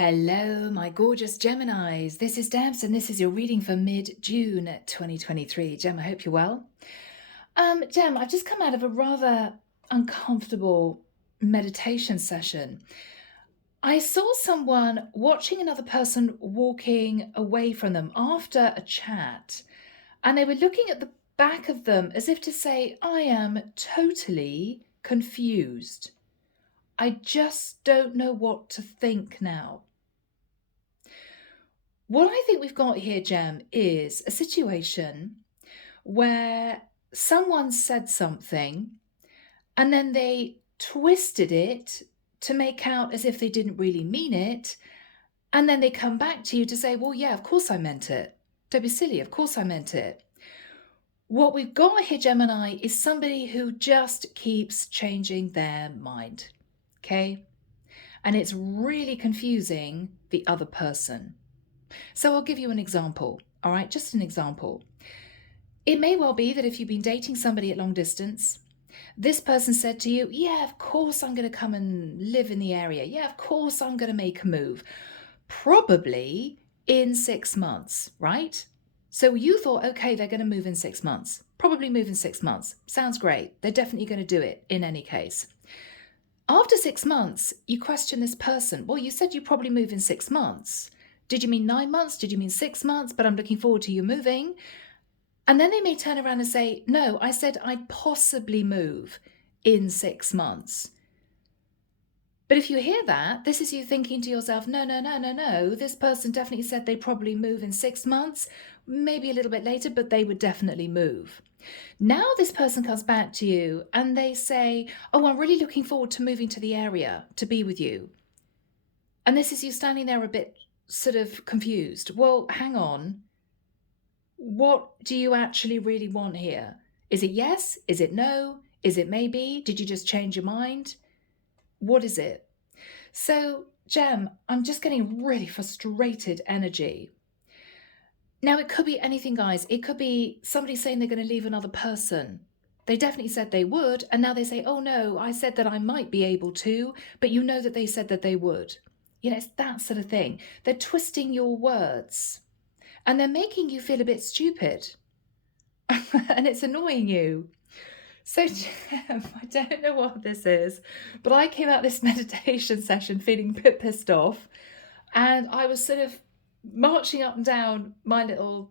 Hello, my gorgeous Geminis. This is Debs, and this is your reading for mid-June 2023. Gem, I hope you're well. Gem, I've just come out of a rather uncomfortable meditation session. I saw someone watching another person walking away from them after a chat, and they were looking at the back of them as if to say, I am totally confused. I just don't know what to think now. What I think we've got here, Gem, is a situation where someone said something and then they twisted it to make out as if they didn't really mean it. And then they come back to you to say, well, yeah, of course I meant it. Don't be silly. Of course I meant it. What we've got here, Gemini, is somebody who just keeps changing their mind. Okay? And it's really confusing the other person. So I'll give you an example, all right? Just an example. It may well be that if you've been dating somebody at long distance, this person said to you, yeah, of course I'm going to come and live in the area. Yeah, of course I'm going to make a move. Probably in 6 months, right? So you thought, okay, they're going to move in 6 months. Probably move in 6 months. Sounds great. They're definitely going to do it in any case. After 6 months, you question this person. Well, you said you probably move in 6 months. Did you mean 9 months? Did you mean 6 months? But I'm looking forward to you moving. And then they may turn around and say, no, I said I'd possibly move in 6 months. But if you hear that, this is you thinking to yourself, no. This person definitely said they probably move in 6 months, maybe a little bit later, but they would definitely move. Now this person comes back to you and they say, oh, I'm really looking forward to moving to the area to be with you. And this is you standing there a bit sort of confused. Well, hang on. What do you actually really want here? Is it yes? Is it no? Is it maybe? Did you just change your mind? What is it? So, Gem, I'm just getting really frustrated energy. Now, it could be anything, guys. It could be somebody saying they're going to leave another person. They definitely said they would, and now they say, oh no, I said that I might be able to, but you know that they said that they would. You know, it's that sort of thing. They're twisting your words and they're making you feel a bit stupid and it's annoying you. So, Gem, I don't know what this is, but I came out this meditation session feeling a bit pissed off, and I was sort of marching up and down my little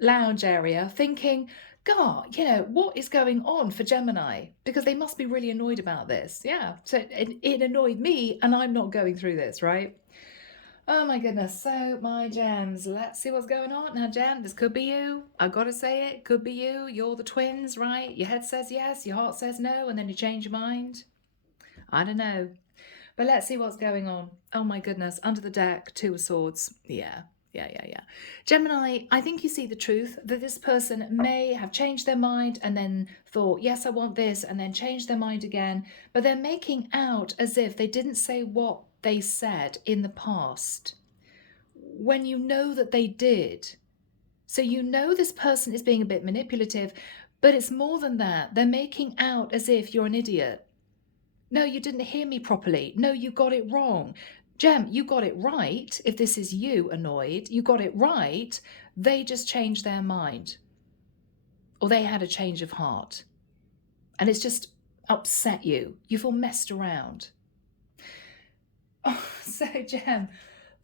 lounge area thinking, God, you know, what is going on for Gemini? Because they must be really annoyed about this. Yeah, so it annoyed me, and I'm not going through this, right? Oh my goodness. So my gems, let's see what's going on. Now, Gem, this could be you. I've got to say it. Could be you. You're the twins, right? Your head says yes, your heart says no, and then you change your mind. I don't know. But let's see what's going on. Oh my goodness. Under the deck, 2 of swords. Yeah. Gemini, I think you see the truth that this person may have changed their mind and then thought, yes, I want this, and then changed their mind again. But they're making out as if they didn't say what they said in the past, when you know that they did. So you know this person is being a bit manipulative, but it's more than that. They're making out as if you're an idiot. No, you didn't hear me properly. No, you got it wrong. Gem, you got it right. If this is you annoyed, you got it right. They just changed their mind. Or they had a change of heart. And it's just upset you. You feel messed around. Oh, so Gem,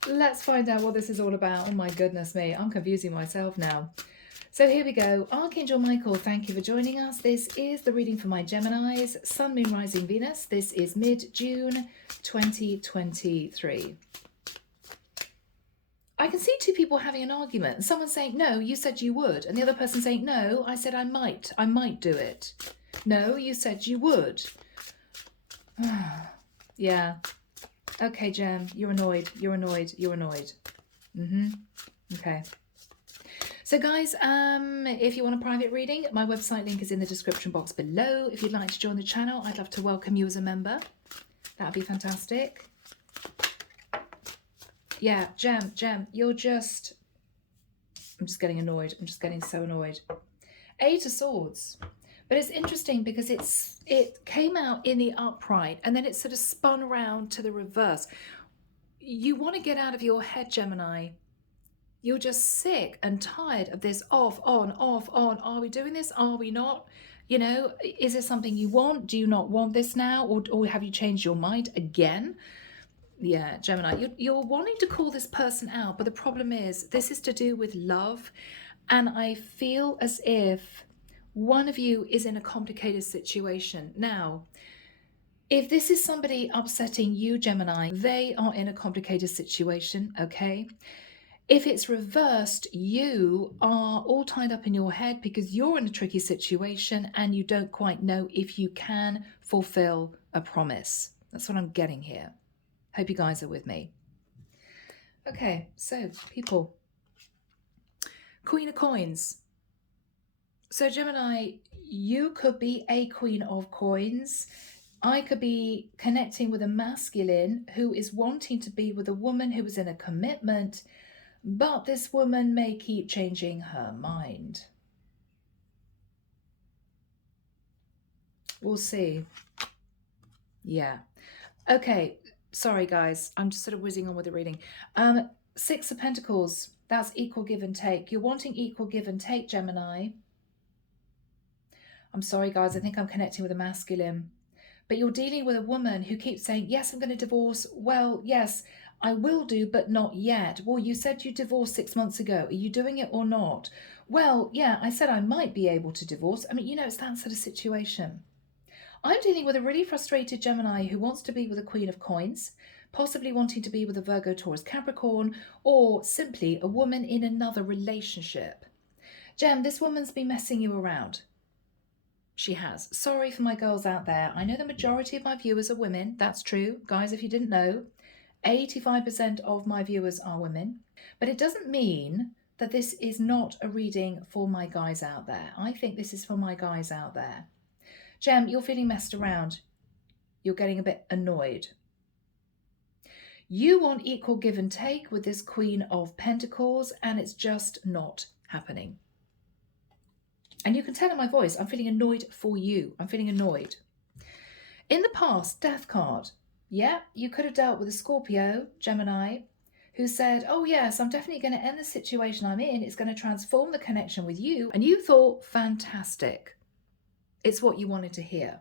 let's find out what this is all about. Oh my goodness me, I'm confusing myself now. So here we go. Archangel Michael, thank you for joining us. This is the reading for my Geminis, Sun, Moon, Rising, Venus. This is mid-June 2023. I can see 2 people having an argument. Someone saying, no, you said you would. And the other person saying, no, I said I might do it. No, you said you would. Yeah. Okay, Gem, you're annoyed. Okay. So guys, if you want a private reading, my website link is in the description box below. If you'd like to join the channel, I'd love to welcome you as a member. That'd be fantastic. Yeah, Gem, you're just... I'm just getting annoyed. I'm just getting so annoyed. 8 of Swords. But it's interesting because it came out in the upright and then it sort of spun around to the reverse. You want to get out of your head, Gemini. You're just sick and tired of this off, on, off, on. Are we doing this? Are we not? You know, is this something you want? Do you not want this now? Or have you changed your mind again? Yeah, Gemini, you're wanting to call this person out, but the problem is this is to do with love. And I feel as if one of you is in a complicated situation. Now, if this is somebody upsetting you, Gemini, they are in a complicated situation, okay? If it's reversed, you are all tied up in your head because you're in a tricky situation and you don't quite know if you can fulfill a promise. That's what I'm getting here. Hope you guys are with me. Okay, so people. Queen of Coins. So Gemini, you could be a Queen of Coins. I could be connecting with a masculine who is wanting to be with a woman who is in a commitment, but this woman may keep changing her mind. We'll see. Yeah. Okay. Sorry, guys. I'm just sort of whizzing on with the reading. Six of Pentacles. That's equal give and take. You're wanting equal give and take, Gemini. I'm sorry, guys. I think I'm connecting with a masculine. But you're dealing with a woman who keeps saying, yes, I'm going to divorce. Well, yes, I will do, but not yet. Well, you said you divorced 6 months ago. Are you doing it or not? Well, yeah, I said I might be able to divorce. I mean, you know, it's that sort of situation. I'm dealing with a really frustrated Gemini who wants to be with a Queen of Coins, possibly wanting to be with a Virgo, Taurus, Capricorn, or simply a woman in another relationship. Gem, this woman's been messing you around. She has. Sorry for my girls out there. I know the majority of my viewers are women. That's true. Guys, if you didn't know, 85% of my viewers are women. But it doesn't mean that this is not a reading for my guys out there. I think this is for my guys out there. Gem, you're feeling messed around. You're getting a bit annoyed. You want equal give and take with this Queen of Pentacles, and it's just not happening. And you can tell in my voice, I'm feeling annoyed for you. I'm feeling annoyed. In the past, Death card. Yeah, you could have dealt with a Scorpio, Gemini, who said, oh yes, I'm definitely going to end the situation I'm in. It's going to transform the connection with you. And you thought, fantastic. It's what you wanted to hear.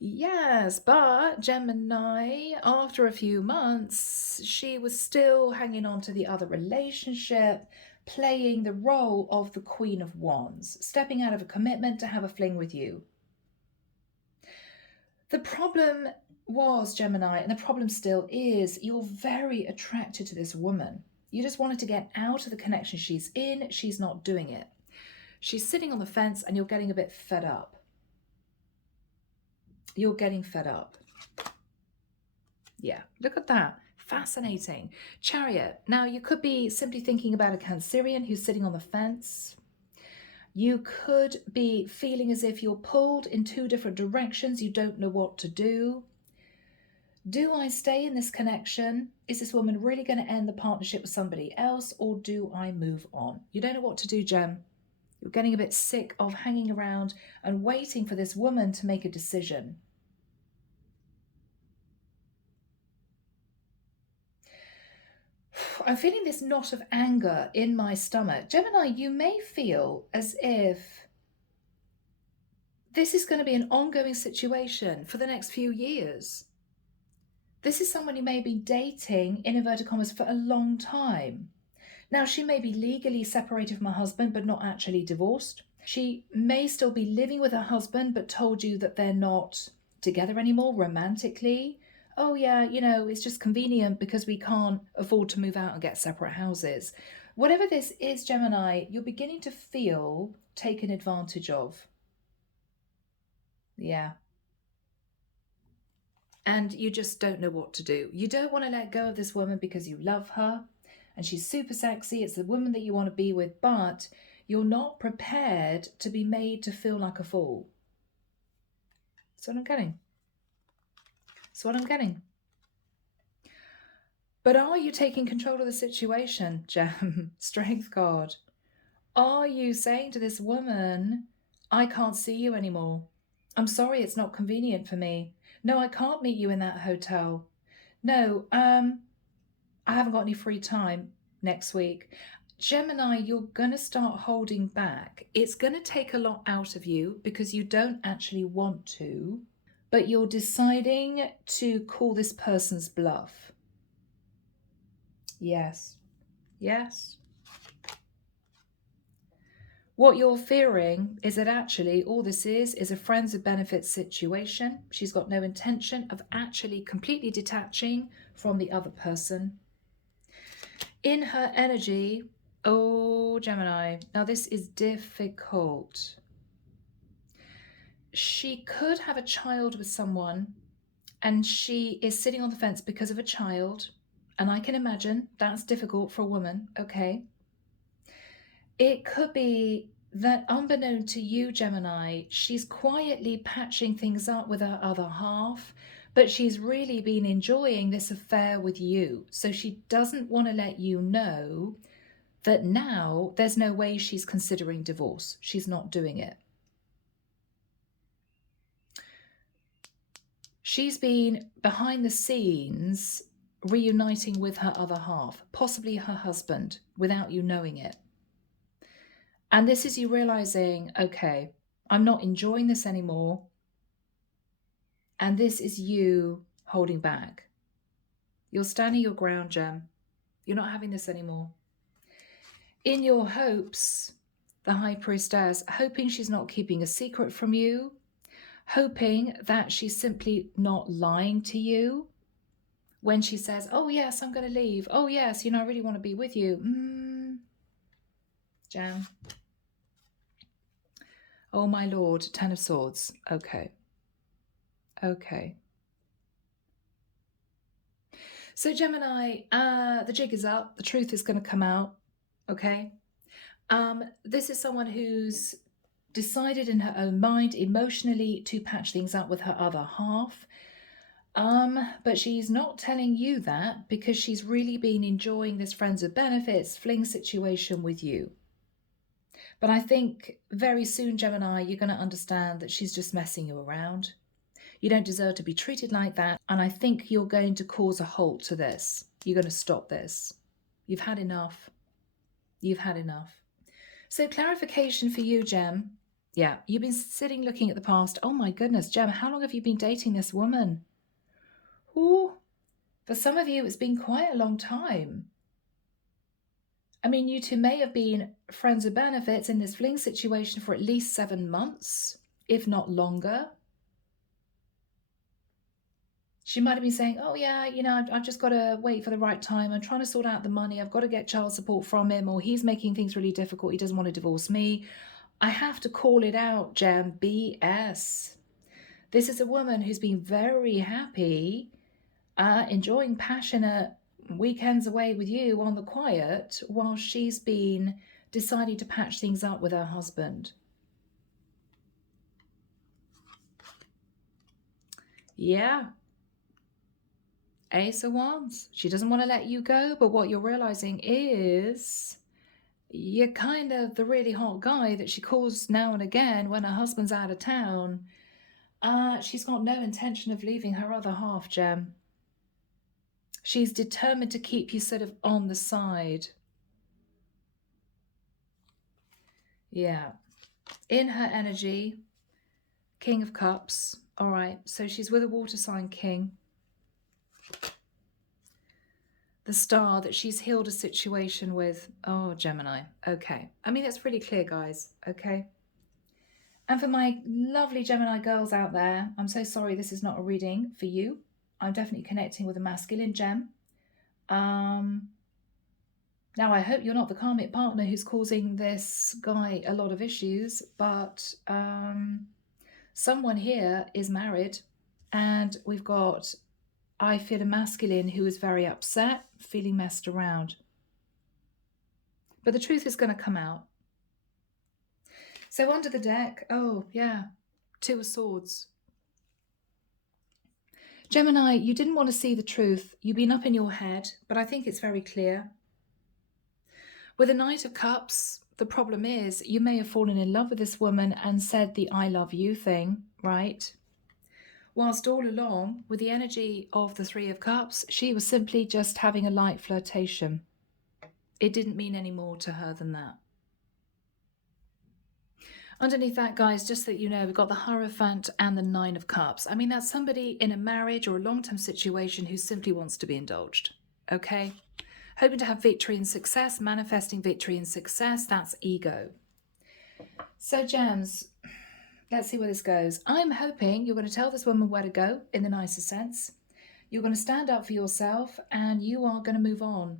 Yes, but Gemini, after a few months, she was still hanging on to the other relationship, playing the role of the Queen of Wands, stepping out of a commitment to have a fling with you. The problem was, Gemini, and the problem still is, you're very attracted to this woman. You just wanted to get out of the connection she's in. She's not doing it. She's sitting on the fence and you're getting a bit fed up. You're getting fed up. Yeah, look at that. Fascinating. Chariot. Now, you could be simply thinking about a Cancerian who's sitting on the fence. You could be feeling as if you're pulled in two different directions. You don't know what to do. Do I stay in this connection? Is this woman really going to end the partnership with somebody else, or do I move on? You don't know what to do, Gem. You're getting a bit sick of hanging around and waiting for this woman to make a decision. I'm feeling this knot of anger in my stomach. Gemini, you may feel as if this is going to be an ongoing situation for the next few years. This is someone you may be dating, in inverted commas, for a long time. Now, she may be legally separated from her husband, but not actually divorced. She may still be living with her husband, but told you that they're not together anymore romantically. Oh yeah, you know, it's just convenient because we can't afford to move out and get separate houses. Whatever this is, Gemini, you're beginning to feel taken advantage of. Yeah. And you just don't know what to do. You don't want to let go of this woman because you love her and she's super sexy. It's the woman that you want to be with, but you're not prepared to be made to feel like a fool. That's what I'm getting. That's what I'm getting. But are you taking control of the situation, Gem? Strength card. Are you saying to this woman, I can't see you anymore. I'm sorry, it's not convenient for me. No, I can't meet you in that hotel. No, I haven't got any free time next week. Gemini, you're going to start holding back. It's going to take a lot out of you because you don't actually want to, but you're deciding to call this person's bluff. Yes. Yes. What you're fearing is that actually all this is a friends with benefits situation. She's got no intention of actually completely detaching from the other person. In her energy, oh, Gemini, now this is difficult. She could have a child with someone and she is sitting on the fence because of a child. And I can imagine that's difficult for a woman, okay? It could be that unbeknown to you, Gemini, she's quietly patching things up with her other half, but she's really been enjoying this affair with you. So she doesn't want to let you know that now there's no way she's considering divorce. She's not doing it. She's been behind the scenes reuniting with her other half, possibly her husband, without you knowing it. And this is you realizing, okay, I'm not enjoying this anymore. And this is you holding back. You're standing your ground, Gem. You're not having this anymore. In your hopes, the High Priestess, hoping she's not keeping a secret from you, hoping that she's simply not lying to you when she says, oh, yes, I'm going to leave. Oh, yes, I really want to be with you. Jam. Oh, my lord, Ten of Swords. Okay. Okay. So, Gemini, the jig is up. The truth is going to come out. Okay. This is someone who's decided in her own mind emotionally to patch things up with her other half. But she's not telling you that because she's really been enjoying this friends with benefits fling situation with you. But I think very soon, Gemini, you're going to understand that she's just messing you around. You don't deserve to be treated like that. And I think you're going to cause a halt to this. You're going to stop this. You've had enough. You've had enough. So clarification for you, Gem. Yeah, you've been sitting looking at the past. Oh my goodness, Gem, how long have you been dating this woman? Ooh, for some of you, it's been quite a long time. I mean, you two may have been friends with benefits in this fling situation for at least 7 months, if not longer. She might have been saying, oh yeah, I've just got to wait for the right time. I'm trying to sort out the money. I've got to get child support from him, or he's making things really difficult. He doesn't want to divorce me. I have to call it out, Gem, BS. This is a woman who's been very happy, enjoying passionate weekends away with you on the quiet while she's been deciding to patch things up with her husband. Yeah. Ace of Wands. She doesn't want to let you go, but what you're realizing is you're kind of the really hot guy that she calls now and again when her husband's out of town. She's got no intention of leaving her other half, Gem. She's determined to keep you sort of on the side. Yeah. In her energy, King of Cups. All right, so she's with a water sign king. The star that she's healed a situation with. Oh, Gemini. Okay. I mean, that's pretty clear, guys. Okay. And for my lovely Gemini girls out there, I'm so sorry this is not a reading for you. I'm definitely connecting with a masculine gem. Now, I hope you're not the karmic partner who's causing this guy a lot of issues, but someone here is married, and we've got, I feel, a masculine who is very upset, feeling messed around. But the truth is going to come out. So under the deck, oh yeah, Two of Swords. Gemini, you didn't want to see the truth. You've been up in your head, but I think it's very clear. With the Knight of Cups, the problem is you may have fallen in love with this woman and said the I love you thing, right? Whilst all along, with the energy of the Three of Cups, she was simply just having a light flirtation. It didn't mean any more to her than that. Underneath that, guys, just so that you know, we've got the Hierophant and the Nine of Cups. I mean, that's somebody in a marriage or a long-term situation who simply wants to be indulged, okay? Hoping to have victory and success, manifesting victory and success, that's ego. So, gems, let's see where this goes. I'm hoping you're going to tell this woman where to go in the nicest sense. You're going to stand up for yourself and you are going to move on.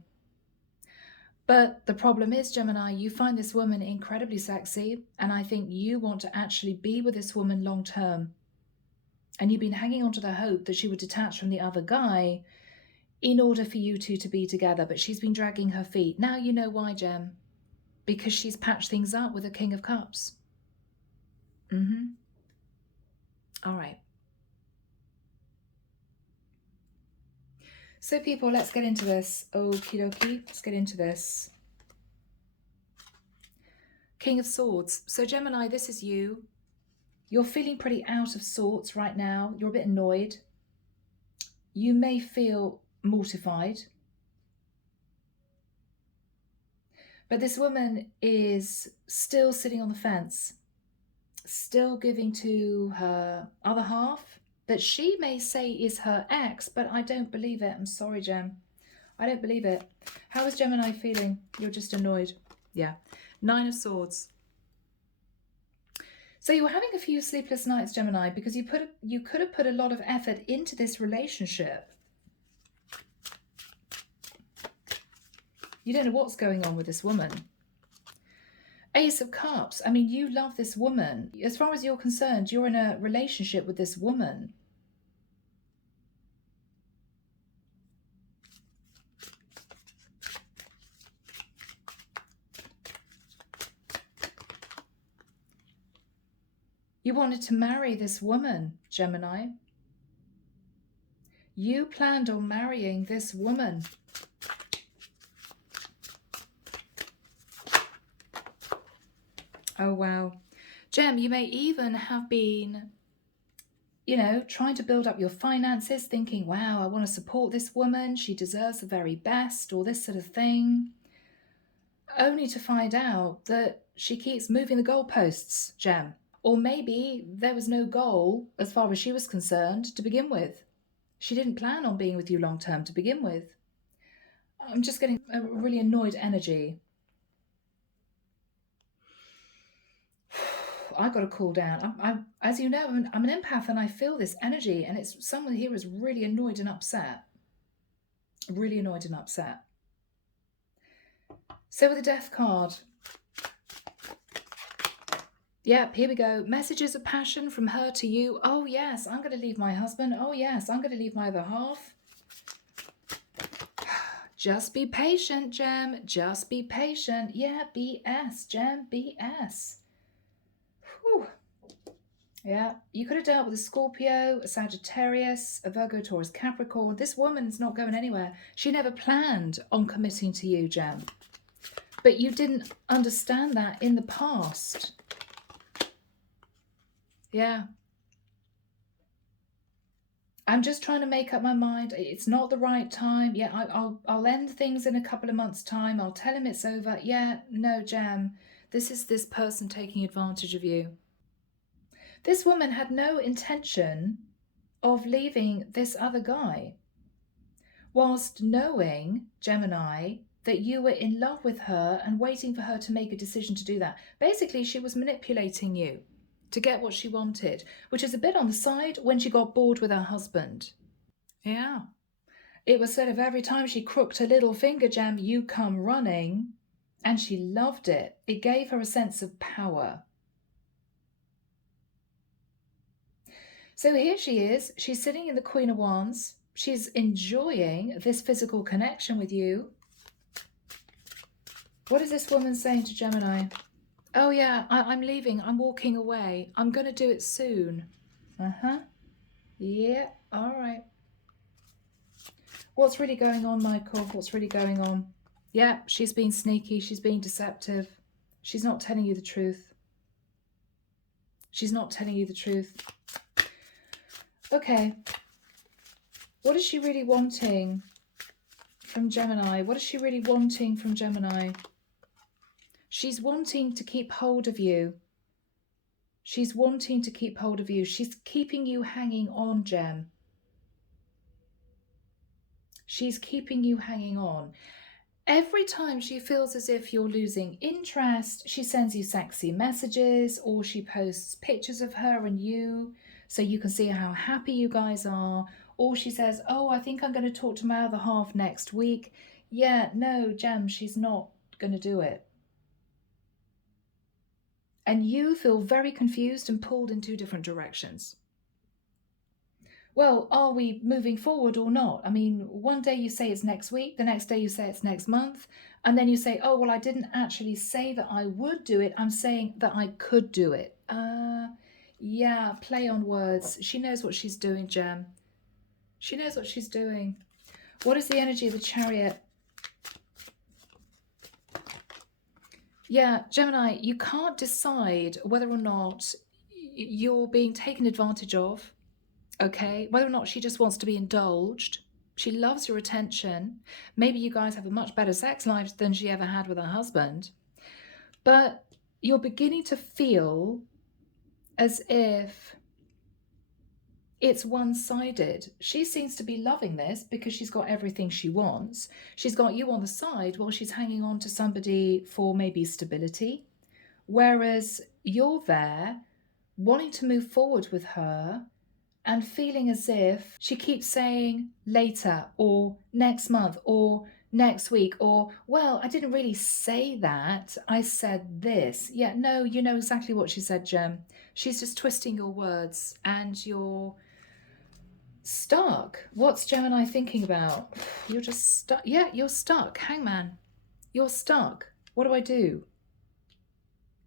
But the problem is, Gemini, you find this woman incredibly sexy, and I think you want to actually be with this woman long term. And you've been hanging on to the hope that she would detach from the other guy in order for you two to be together, but she's been dragging her feet. Now you know why, Gem. Because she's patched things up with the King of Cups. All right. So people, let's get into this. Okie dokie, let's get into this. King of Swords. So Gemini, this is you. You're feeling pretty out of sorts right now. You're a bit annoyed. You may feel mortified. But this woman is still sitting on the fence, still giving to her other half that she may say is her ex, but I don't believe it. I'm sorry, Gem. I don't believe it. How is Gemini feeling? You're just annoyed. Yeah. Nine of Swords. So you were having a few sleepless nights, Gemini, because you could have put a lot of effort into this relationship. You don't know what's going on with this woman. Ace of Cups. I mean, you love this woman. As far as you're concerned, you're in a relationship with this woman. You wanted to marry this woman, Gemini. You planned on marrying this woman. Oh, wow. Gem, you may even have been, you know, trying to build up your finances, thinking, wow, I want to support this woman. She deserves the very best, or this sort of thing. Only to find out that she keeps moving the goalposts, Gem. Or maybe there was no goal, as far as she was concerned, to begin with. She didn't plan on being with you long term to begin with. I'm just getting a really annoyed energy. I got to cool down. As you know, I'm an empath and I feel this energy, and it's someone here is really annoyed and upset. Really annoyed and upset. So with the Death card, yep, here we go. Messages of passion from her to you. Oh yes, I'm going to leave my husband. Oh yes, I'm going to leave my other half. Just be patient, Gem. Just be patient. Yeah, BS, Gem, BS. Whew. Yeah, you could have dealt with a Scorpio, a Sagittarius, a Virgo, Taurus, Capricorn. This woman's not going anywhere. She never planned on committing to you, Gem. But you didn't understand that in the past. Yeah. I'm just trying to make up my mind. It's not the right time. Yeah, I'll end things in a couple of months' time. I'll tell him it's over. Yeah, no, Gem. This is this person taking advantage of you. This woman had no intention of leaving this other guy, whilst knowing, Gemini, that you were in love with her and waiting for her to make a decision to do that. Basically, she was manipulating you to get what she wanted, which is a bit on the side when she got bored with her husband. Yeah. It was sort of every time she crooked her little finger, Gem, you come running, and she loved it. It gave her a sense of power. So here she is. She's sitting in the Queen of Wands. She's enjoying this physical connection with you. What is this woman saying to Gemini? Oh yeah, I'm leaving. I'm walking away. I'm going to do it soon. Yeah, all right. What's really going on, Michael? What's really going on? Yeah, she's being sneaky. She's being deceptive. She's not telling you the truth. She's not telling you the truth. Okay. What is she really wanting from Gemini? What is she really wanting from Gemini? She's wanting to keep hold of you. She's wanting to keep hold of you. She's keeping you hanging on, Gem. She's keeping you hanging on. Every time she feels as if you're losing interest, she sends you sexy messages, or she posts pictures of her and you so you can see how happy you guys are. Or she says, oh, I think I'm going to talk to my other half next week. Yeah, no, Gem, she's not going to do it. And you feel very confused and pulled in two different directions. Well, are we moving forward or not? I mean, one day you say it's next week, the next day you say it's next month, and then you say, oh, well, I didn't actually say that I would do it. I'm saying that I could do it. Yeah, play on words. She knows what she's doing, Gem. She knows what she's doing. What is the energy of the Chariot? Yeah, Gemini, you can't decide whether or not you're being taken advantage of. Okay, whether or not she just wants to be indulged. She loves your attention. Maybe you guys have a much better sex life than she ever had with her husband. But you're beginning to feel as if it's one-sided. She seems to be loving this because she's got everything she wants. She's got you on the side while she's hanging on to somebody for maybe stability. Whereas you're there wanting to move forward with her and feeling as if she keeps saying later or next month or next week or, well, I didn't really say that. I said this. Yeah, no, you know exactly what she said, Gem. She's just twisting your words and you're stuck. What's Gemini thinking about? You're just stuck. Yeah, you're stuck. Hangman. You're stuck. What do I do?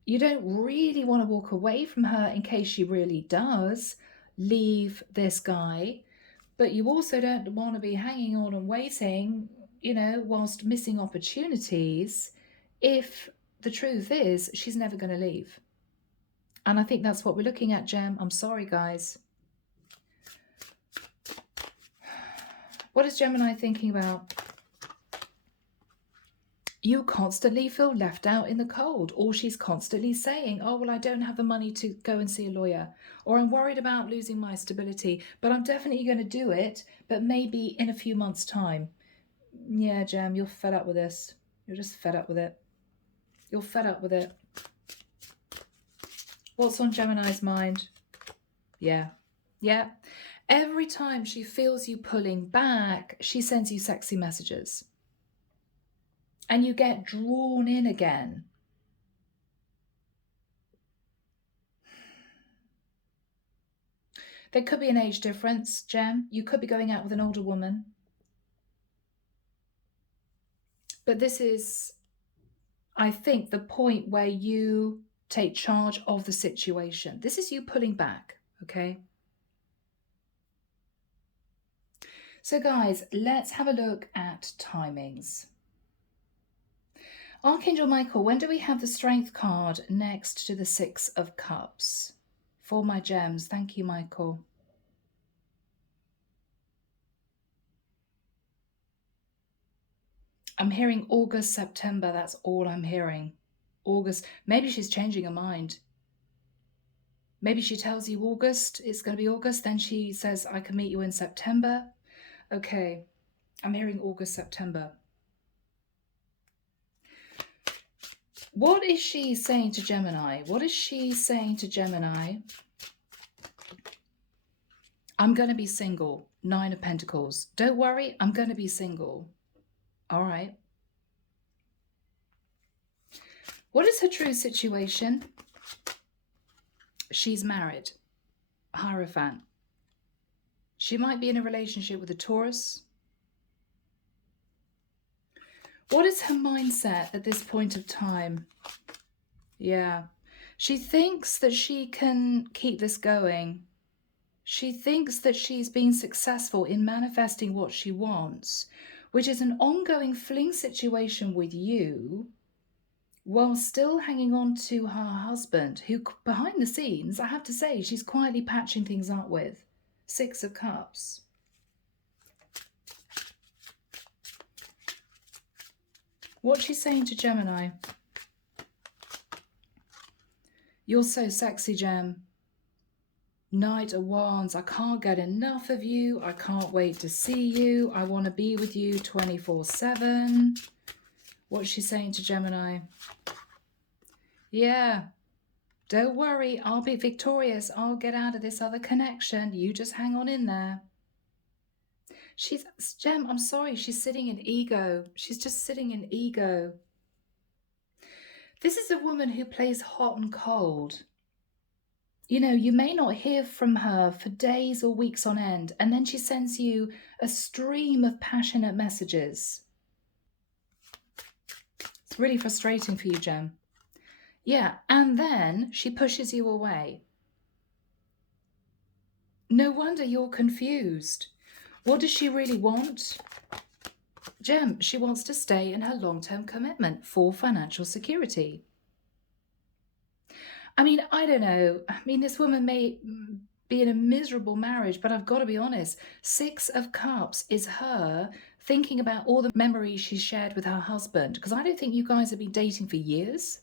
You don't really want to walk away from her in case she really does leave this guy, but you also don't want to be hanging on and waiting, you know, whilst missing opportunities if the truth is she's never going to leave. And I think that's what we're looking at, Gem. I'm sorry, guys. What is Gemini thinking about? You constantly feel left out in the cold, or she's constantly saying, oh, well, I don't have the money to go and see a lawyer, or I'm worried about losing my stability, but I'm definitely going to do it, but maybe in a few months' time. Yeah, Gem, you're fed up with this. You're just fed up with it. You're fed up with it. What's on Gemini's mind? Yeah. Every time she feels you pulling back, she sends you sexy messages. And you get drawn in again. There could be an age difference, Gem. You could be going out with an older woman. But this is, I think, the point where you take charge of the situation. This is you pulling back, okay? So guys, let's have a look at timings. Archangel Michael, when do we have the Strength card next to the Six of Cups? For my gems. Thank you, Michael. I'm hearing August, September. That's all I'm hearing. August. Maybe she's changing her mind. Maybe she tells you August, it's going to be August. Then she says, I can meet you in September. Okay. I'm hearing August, September. What is she saying to Gemini? What is she saying to Gemini? I'm going to be single. Nine of Pentacles. Don't worry, I'm going to be single. All right. What is her true situation? She's married. Hierophant. She might be in a relationship with a Taurus. What is her mindset at this point of time? Yeah. She thinks that she can keep this going. She thinks that she's been successful in manifesting what she wants, which is an ongoing fling situation with you, while still hanging on to her husband, who behind the scenes, I have to say, she's quietly patching things up with. Six of Cups. What's she saying to Gemini? You're so sexy, Gem. Knight of Wands. I can't get enough of you. I can't wait to see you. I want to be with you 24/7. What's she saying to Gemini? Yeah. Don't worry. I'll be victorious. I'll get out of this other connection. You just hang on in there. Gem, I'm sorry. She's sitting in ego. She's just sitting in ego. This is a woman who plays hot and cold. You know, you may not hear from her for days or weeks on end, and then she sends you a stream of passionate messages. It's really frustrating for you, Gem. Yeah, and then she pushes you away. No wonder you're confused. What does she really want? Gem, she wants to stay in her long-term commitment for financial security. I mean, I don't know. I mean, this woman may be in a miserable marriage, but I've got to be honest. Six of Cups is her thinking about all the memories she shared with her husband, because I don't think you guys have been dating for years.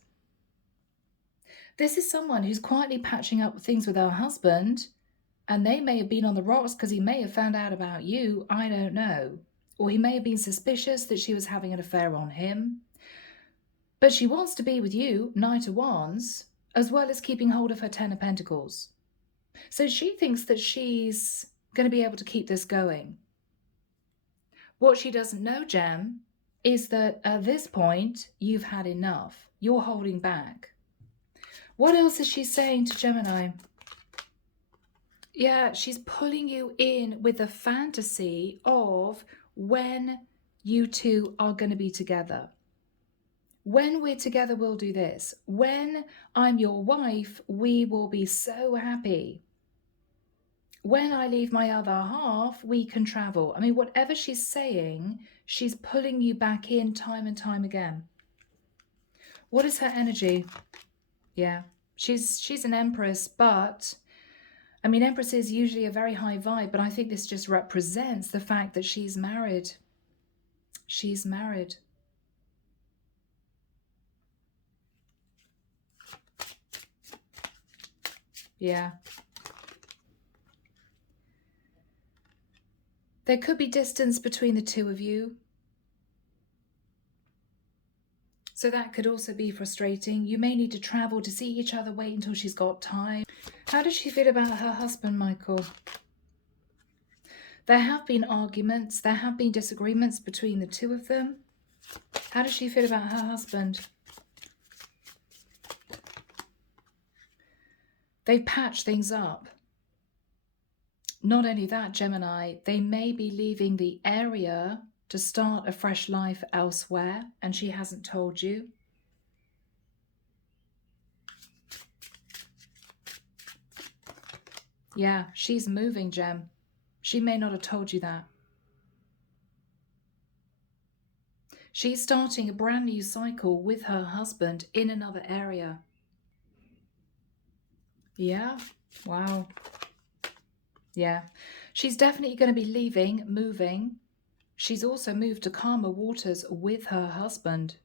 This is someone who's quietly patching up things with her husband, and they may have been on the rocks because he may have found out about you. I don't know. Or he may have been suspicious that she was having an affair on him. But she wants to be with you, Knight of Wands, as well as keeping hold of her Ten of Pentacles. So she thinks that she's going to be able to keep this going. What she doesn't know, Gem, is that at this point, you've had enough. You're holding back. What else is she saying to Gemini? Yeah, she's pulling you in with the fantasy of when you two are going to be together. When we're together, we'll do this. When I'm your wife, we will be so happy. When I leave my other half, we can travel. I mean, whatever she's saying, she's pulling you back in time and time again. What is her energy? Yeah, she's an Empress, but I mean, Empress is usually a very high vibe, but I think this just represents the fact that she's married. She's married. Yeah. There could be distance between the two of you. So that could also be frustrating. You may need to travel to see each other, wait until she's got time. How does she feel about her husband, Michael? There have been arguments. There have been disagreements between the two of them. How does she feel about her husband? They've patched things up. Not only that, Gemini, they may be leaving the area to start a fresh life elsewhere, and she hasn't told you. Yeah, she's moving, Gem. She may not have told you that. She's starting a brand new cycle with her husband in another area. Yeah, wow. Yeah, she's definitely going to be leaving, moving. She's also moved to calmer waters with her husband.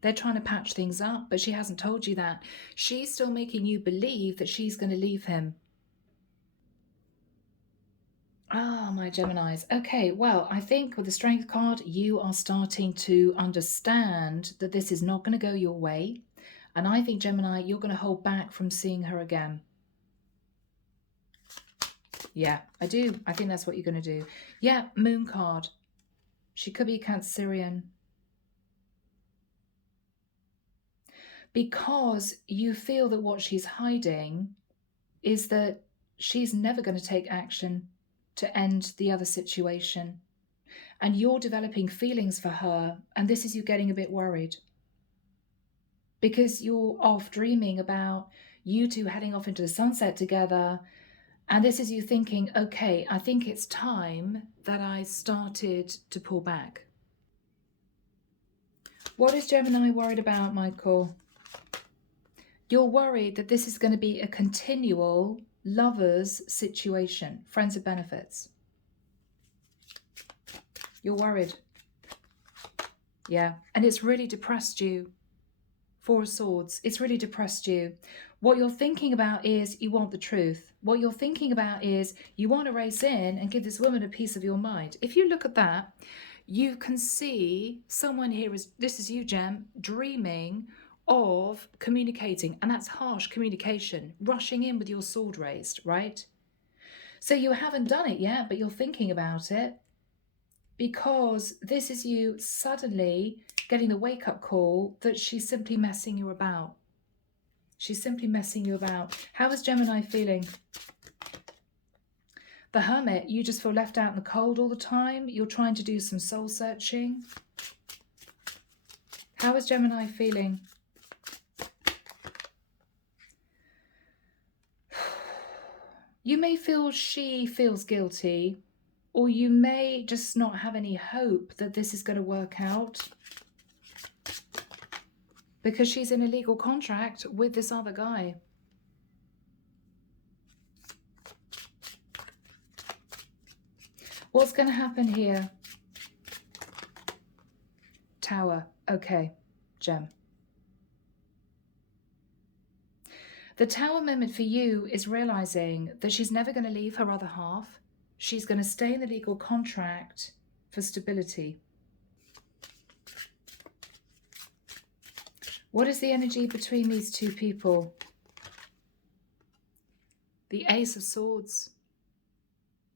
They're trying to patch things up, but she hasn't told you that. She's still making you believe that she's going to leave him. Ah, my Geminis. Okay, well, I think with the Strength card, you are starting to understand that this is not going to go your way. And I think, Gemini, you're going to hold back from seeing her again. Yeah, I do. I think that's what you're going to do. Yeah, Moon card. She could be Cancerian. Because you feel that what she's hiding is that she's never going to take action to end the other situation. And you're developing feelings for her, and this is you getting a bit worried. Because you're off dreaming about you two heading off into the sunset together, and this is you thinking, okay, I think it's time that I started to pull back. What is Gemini worried about, Michael? You're worried that this is going to be a continual lovers situation, friends of benefits. You're worried. Yeah, and it's really depressed you. Four of Swords, it's really depressed you. What you're thinking about is you want the truth. What you're thinking about is you want to race in and give this woman a piece of your mind. If you look at that, you can see someone here is, this is you, Gem, dreaming of communicating, and that's harsh communication, rushing in with your sword raised, right? So you haven't done it yet, but you're thinking about it, because this is you suddenly getting the wake-up call that she's simply messing you about. She's simply messing you about. How is Gemini feeling? The Hermit, you just feel left out in the cold all the time. You're trying to do some soul searching. How is Gemini feeling? You may feel she feels guilty, or you may just not have any hope that this is going to work out, because she's in a legal contract with this other guy. What's going to happen here? Tower. Okay, Gem. The Tower moment for you is realizing that she's never going to leave her other half. She's going to stay in the legal contract for stability. What is the energy between these two people? The Ace of Swords.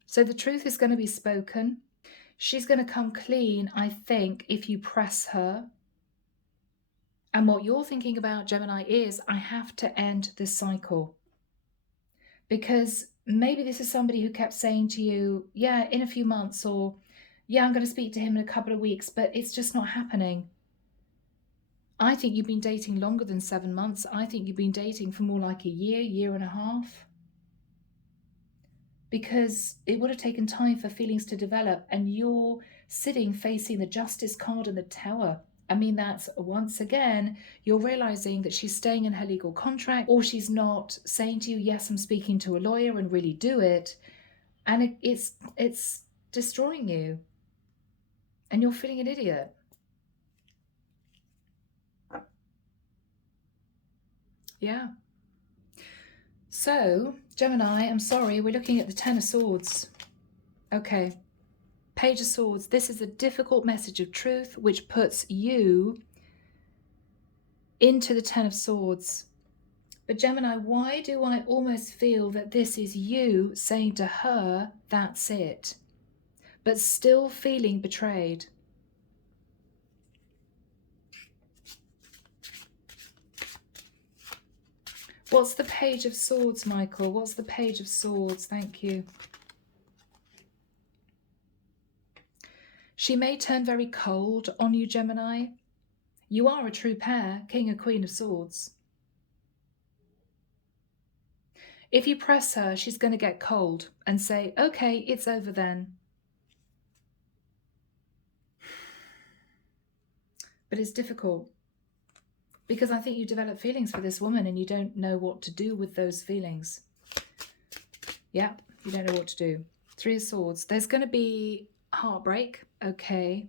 So the truth is going to be spoken. She's going to come clean, I think, if you press her. And what you're thinking about, Gemini, is I have to end this cycle. Because maybe this is somebody who kept saying to you, yeah, in a few months, or yeah, I'm going to speak to him in a couple of weeks, but it's just not happening. I think you've been dating longer than 7 months. I think you've been dating for more like a year, year and a half. Because it would have taken time for feelings to develop, and you're sitting facing the Justice card and the Tower. I mean, that's, once again, you're realizing that she's staying in her legal contract, or she's not saying to you, yes, I'm speaking to a lawyer, and really do it. And it's destroying you. And you're feeling an idiot. Yeah. So, Gemini, I'm sorry, we're looking at the Ten of Swords. Okay. Page of Swords. This is a difficult message of truth, which puts you into the Ten of Swords. But Gemini, why do I almost feel that this is you saying to her, that's it, but still feeling betrayed? What's the Page of Swords, Michael? What's the Page of Swords? Thank you. She may turn very cold on you, Gemini. You are a true pair, King and Queen of Swords. If you press her, she's going to get cold and say, okay, it's over then. But it's difficult, because I think you develop feelings for this woman and you don't know what to do with those feelings. Yeah, you don't know what to do. Three of Swords. There's going to be heartbreak. Okay.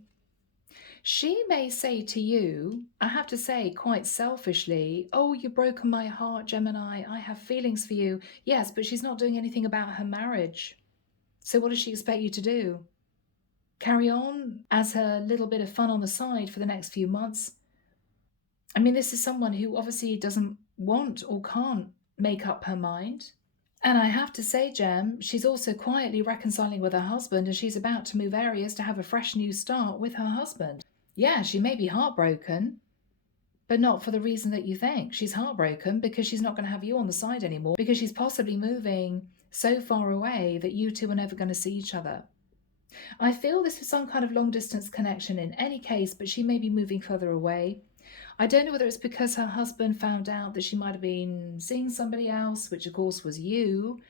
She may say to you, I have to say quite selfishly, oh, you've broken my heart, Gemini. I have feelings for you. Yes, but she's not doing anything about her marriage. So what does she expect you to do? Carry on as her little bit of fun on the side for the next few months? I mean, this is someone who obviously doesn't want or can't make up her mind. And I have to say, Gem, she's also quietly reconciling with her husband, and she's about to move areas to have a fresh new start with her husband. Yeah, she may be heartbroken, but not for the reason that you think. She's heartbroken because she's not going to have you on the side anymore, because she's possibly moving so far away that you two are never going to see each other. I feel this is some kind of long distance connection in any case, but she may be moving further away. I don't know whether it's because her husband found out that she might have been seeing somebody else, which of course was you,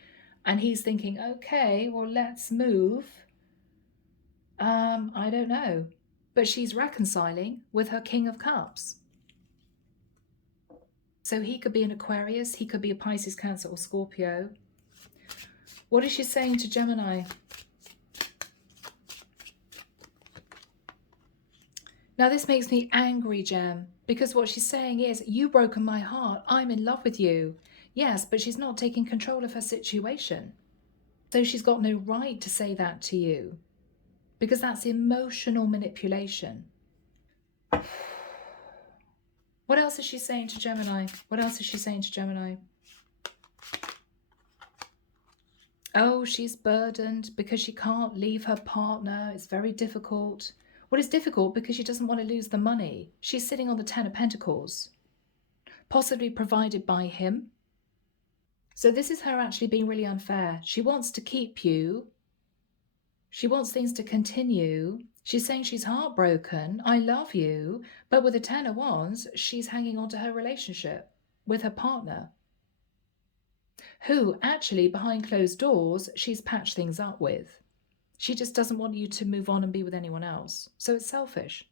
and he's thinking, okay, well, let's move. I don't know. But she's reconciling with her King of Cups. So he could be an Aquarius, he could be a Pisces, Cancer, or Scorpio. What is she saying to Gemini? Now, this makes me angry, Gem, because what she's saying is, you've broken my heart. I'm in love with you. Yes, but she's not taking control of her situation. So she's got no right to say that to you, because that's emotional manipulation. What else is she saying to Gemini? What else is she saying to Gemini? Oh, she's burdened because she can't leave her partner. It's very difficult. Well, it's difficult because she doesn't want to lose the money. She's sitting on the 10 of Pentacles, possibly provided by him. So this is her actually being really unfair. She wants to keep you. She wants things to continue. She's saying she's heartbroken. I love you. But with the 10 of Wands, she's hanging on to her relationship with her partner, who actually behind closed doors, she's patched things up with. She just doesn't want you to move on and be with anyone else. So it's selfish.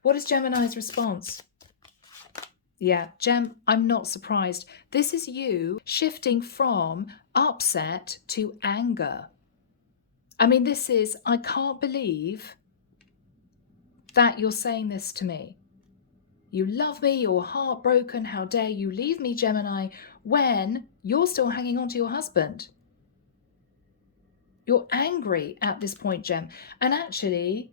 What is Gemini's response? Yeah, Gem, I'm not surprised. This is you shifting from upset to anger. I mean, this is, I can't believe that you're saying this to me. You love me, you're heartbroken, how dare you leave me, Gemini, when you're still hanging on to your husband. You're angry at this point, Gem. And actually,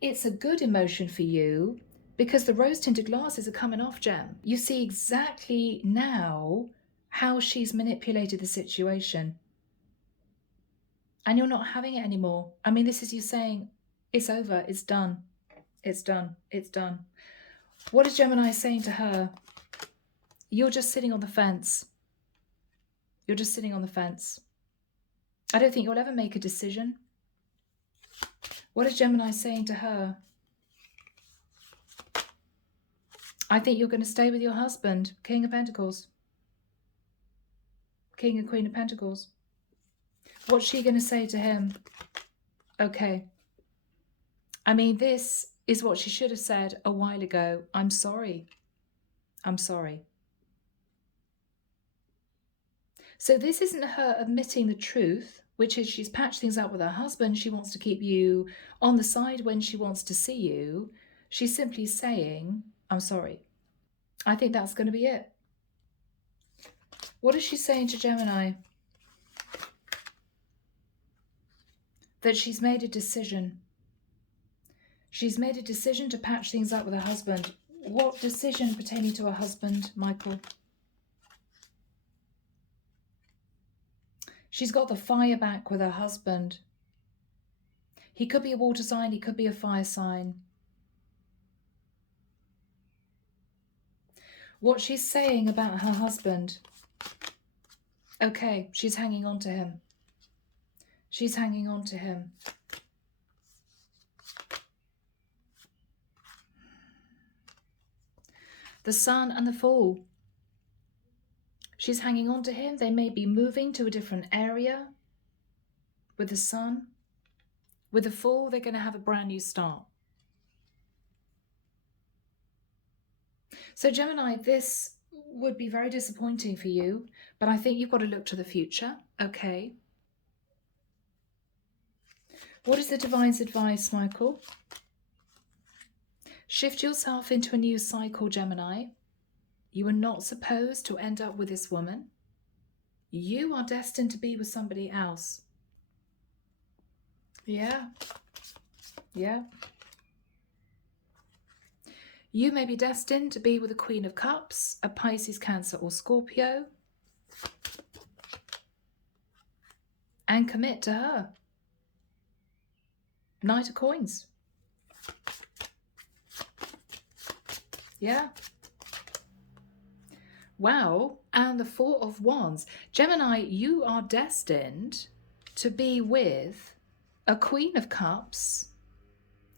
it's a good emotion for you because the rose-tinted glasses are coming off, Gem. You see exactly now how she's manipulated the situation. And you're not having it anymore. I mean, this is you saying, it's over, it's done, it's done, it's done. What is Gemini saying to her? You're just sitting on the fence. You're just sitting on the fence. I don't think you'll ever make a decision. What is Gemini saying to her? I think you're going to stay with your husband. King of Pentacles. King and Queen of Pentacles. What's she going to say to him? Okay. I mean, this is what she should have said a while ago. I'm sorry. I'm sorry. So this isn't her admitting the truth, which is she's patched things up with her husband. She wants to keep you on the side when she wants to see you. She's simply saying, I'm sorry. I think that's going to be it. What is she saying to Gemini? That she's made a decision. She's made a decision to patch things up with her husband. What decision pertaining to her husband, Michael? She's got the fire back with her husband. He could be a water sign, he could be a fire sign. What she's saying about her husband. Okay, she's hanging on to him. She's hanging on to him. The Sun and the Fool. She's hanging on to him. They may be moving to a different area with the Sun. With the Fool, they're going to have a brand new start. So Gemini, this would be very disappointing for you, but I think you've got to look to the future. Okay. What is the Divine's advice, Michael? Shift yourself into a new cycle, Gemini. You are not supposed to end up with this woman. You are destined to be with somebody else. Yeah. Yeah. You may be destined to be with a Queen of Cups, a Pisces, Cancer or Scorpio, and commit to her. Knight of Coins. Yeah. Wow. And the Four of Wands. Gemini, you are destined to be with a Queen of Cups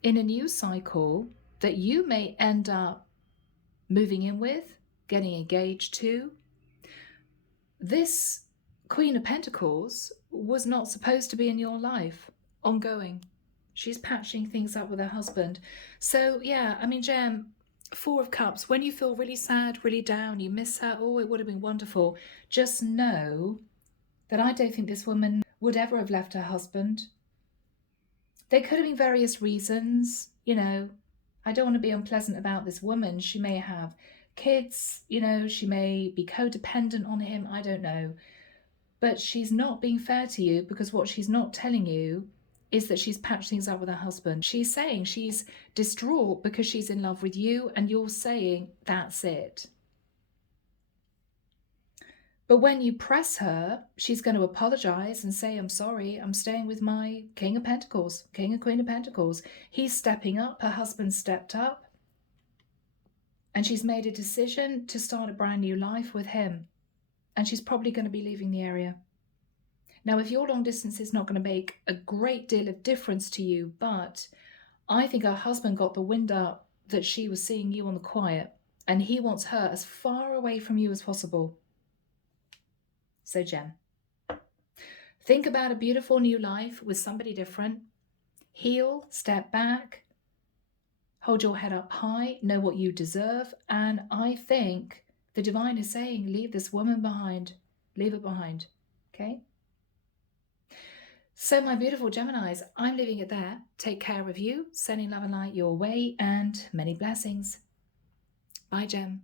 in a new cycle that you may end up moving in with, getting engaged to. This Queen of Pentacles was not supposed to be in your life ongoing. She's patching things up with her husband. So yeah, I mean, Gem, Four of Cups, when you feel really sad, really down, you miss her, oh, it would have been wonderful. Just know that I don't think this woman would ever have left her husband. There could have been various reasons, I don't want to be unpleasant about this woman. She may have kids, she may be codependent on him, I don't know. But she's not being fair to you, because what she's not telling you is that she's patched things up with her husband. She's saying she's distraught because she's in love with you, and you're saying that's it. But when you press her, she's going to apologize and say, I'm sorry, I'm staying with my King of Pentacles, King and Queen of Pentacles. He's stepping up, her husband stepped up, and she's made a decision to start a brand new life with him. And she's probably going to be leaving the area. Now, if your long distance is not going to make a great deal of difference to you, but I think her husband got the wind up that she was seeing you on the quiet, and he wants her as far away from you as possible. So, Gem, think about a beautiful new life with somebody different. Heal, step back, hold your head up high, know what you deserve. And I think the divine is saying, leave this woman behind. Leave it behind. Okay? So, my beautiful Geminis, I'm leaving it there. Take care of you, sending love and light your way, and many blessings. Bye, Gem.